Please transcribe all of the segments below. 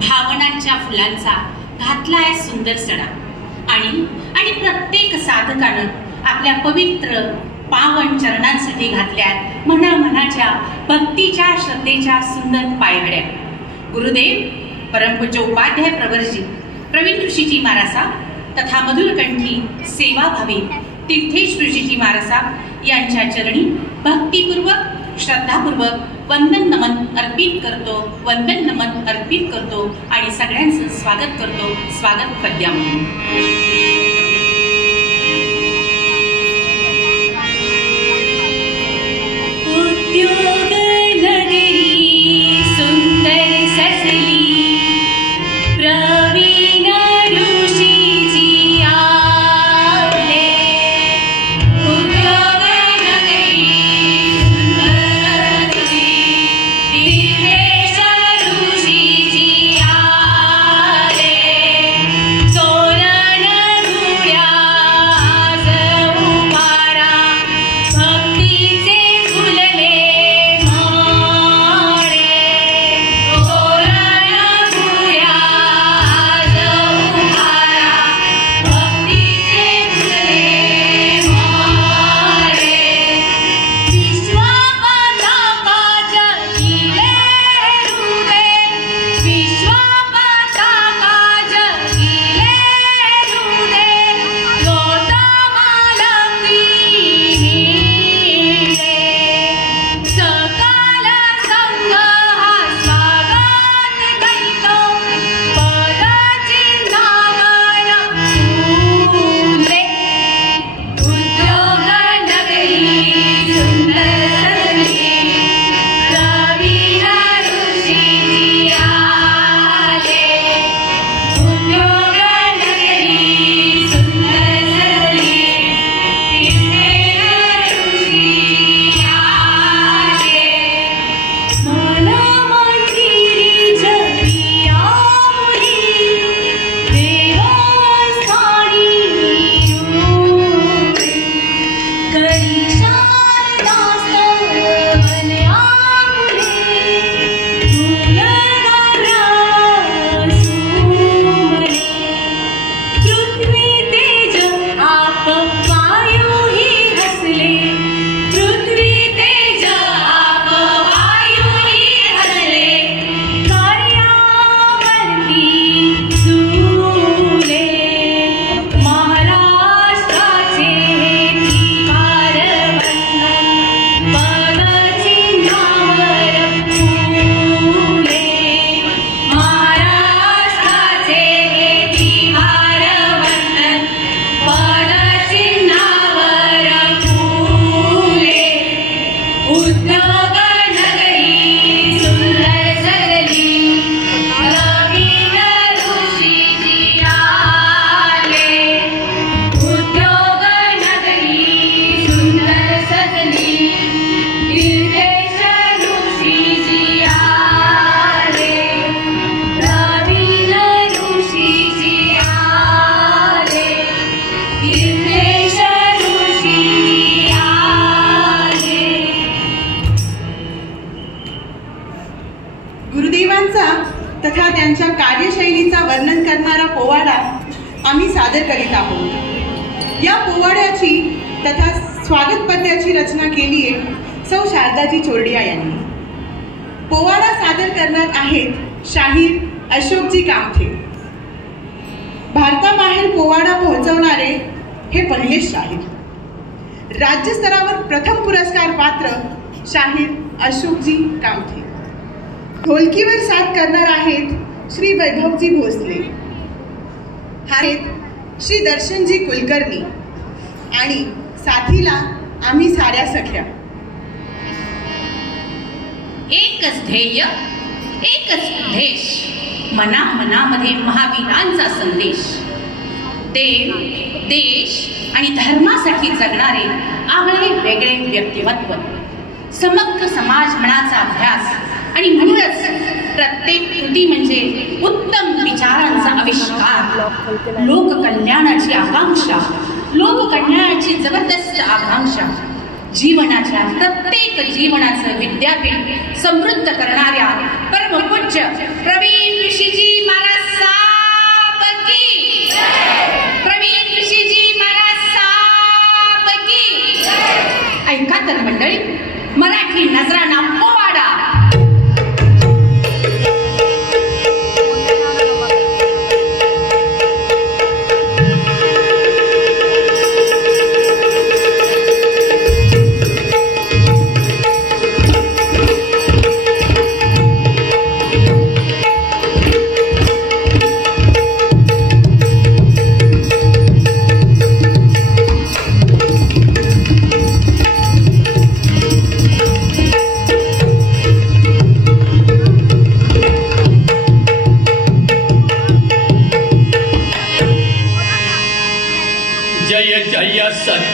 भावनांच्या फुलांचा घातलाय सुंदर सडा आणि प्रत्येक साधकानं आपल्या पवित्र पावन चरणांसाठी घातल्यात मनाच्या भक्तीच्या श्रद्धेच्या सुंदर पायघड्या. गुरुदेव परमपूज्य उपाध्याय प्रवरजी प्रवीण ऋषीजी महाराज तथा मधुरकंठी सेवाभावी तीर्थेश ऋषीजी महाराज यांच्या चरणी भक्तिपूर्वक श्रद्धापूर्वक वंदन नमन अर्पित करतो आणि सगळ्यांचं स्वागत करतो. स्वागत पद्यामध्ये तथा त्यांच्या कार्यशैलीचा वर्णन करणारा पोवाडा आम्ही सादर करीत आहोत. या पोवाड्याची तथा स्वागत पद्याची रचना केली आहे सौ शारदाजी चोरडिया यांनी. पोवाडा सादर करणार आहेत शाहीर अशोकजी कामथे. भारताबाहेर पोवाडा पोहोचवणारे हे पहिले शाहीर. राज्यस्तरावर प्रथम पुरस्कार पात्र शाहीर अशोकजी कामथे. ढोलकीवर साथ करणार आहेत श्री वैभवजी भोसले, आहेत श्री दर्शनजी कुलकर्णी आणि साथीला आम्ही साऱ्या सख्या. एकच ध्येय एकच उद्देश, मनामध्ये महावीरांचा संदेश. देव देश आणि धर्मासाठी जगणारे आगळे वेगळे व्यक्तिमत्व, समग्र समाज मनाचा अभ्यास आणि म्हणूनच प्रत्येक कृती म्हणजे उत्तम विचारांचा आविष्कार. लोककल्याणाची आकांक्षा, लोककल्याणाची जबरदस्त आकांक्षा, जीवनाच्या प्रत्येक जीवनाचं विद्यापीठ समृद्ध करणाऱ्या परमपूज्य प्रवीण ऋषीजी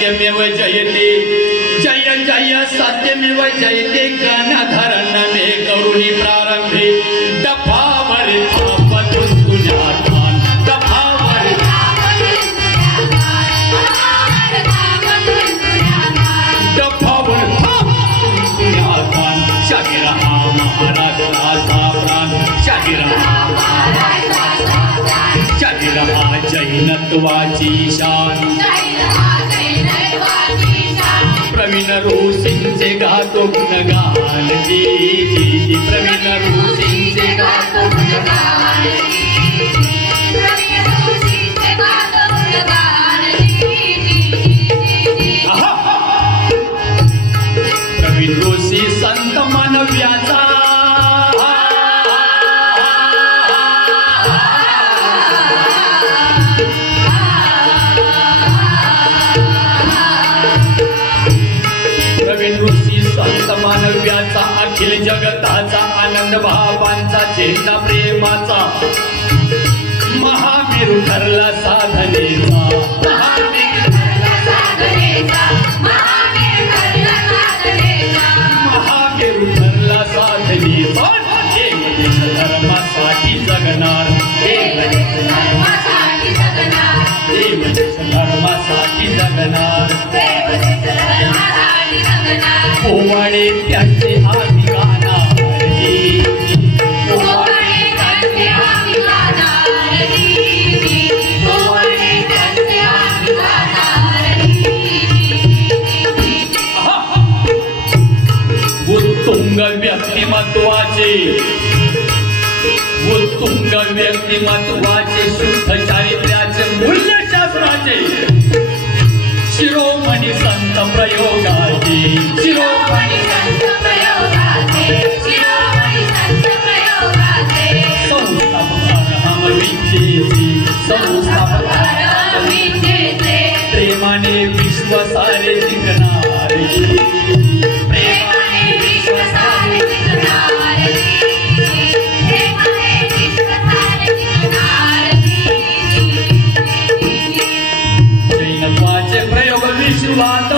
सत्यमेव जयते जय जय सत्यमेव जयते गणधरण मे करुणी प्रारंभे दफावर थापतून तुझ्यातान दफावर दफावर थापतून तुझ्यातान शाहिरा महाराजाचा प्राण शाहिरा जैनत्वाची शान प्रवीण रोसिंगचे गातो गुणगान जी जी प्रवीण रोसिंगचे गातो गुणगान प्रवीण रोसी संत मानव्याचा मानव्याचा अखिल जगताचा आनंद भावांचा चेतना प्रेमाचा महावीर ठरला साधनेचा महावीर ठरला साधनेचा धर्मासाठी जगणार धर्मासाठी जगणार पोवाडे त्यांचे आम्ही गाणार उत्तुंग व्यक्तिमत्वाचे उत्तुंग व्यक्तिमत्वाचे शुद्ध चारित्र्याचे मूल्यशास्त्राचे शिरोमणी संत प्रयोगाचे शिरोमणी संत प्रयोगाचे शिरोमणी संत प्रयोगाचे संस्थापक अरहम विद्येचे संस्थापक अरहम विद्येचे प्रेमाने विश्व सारे जिंकणारे प्रेमाने विश्व सारे जिंकणारे प्रेमाने विश्व सारे जिंकणारे जैनत्वाचे प्रयोग विश्वात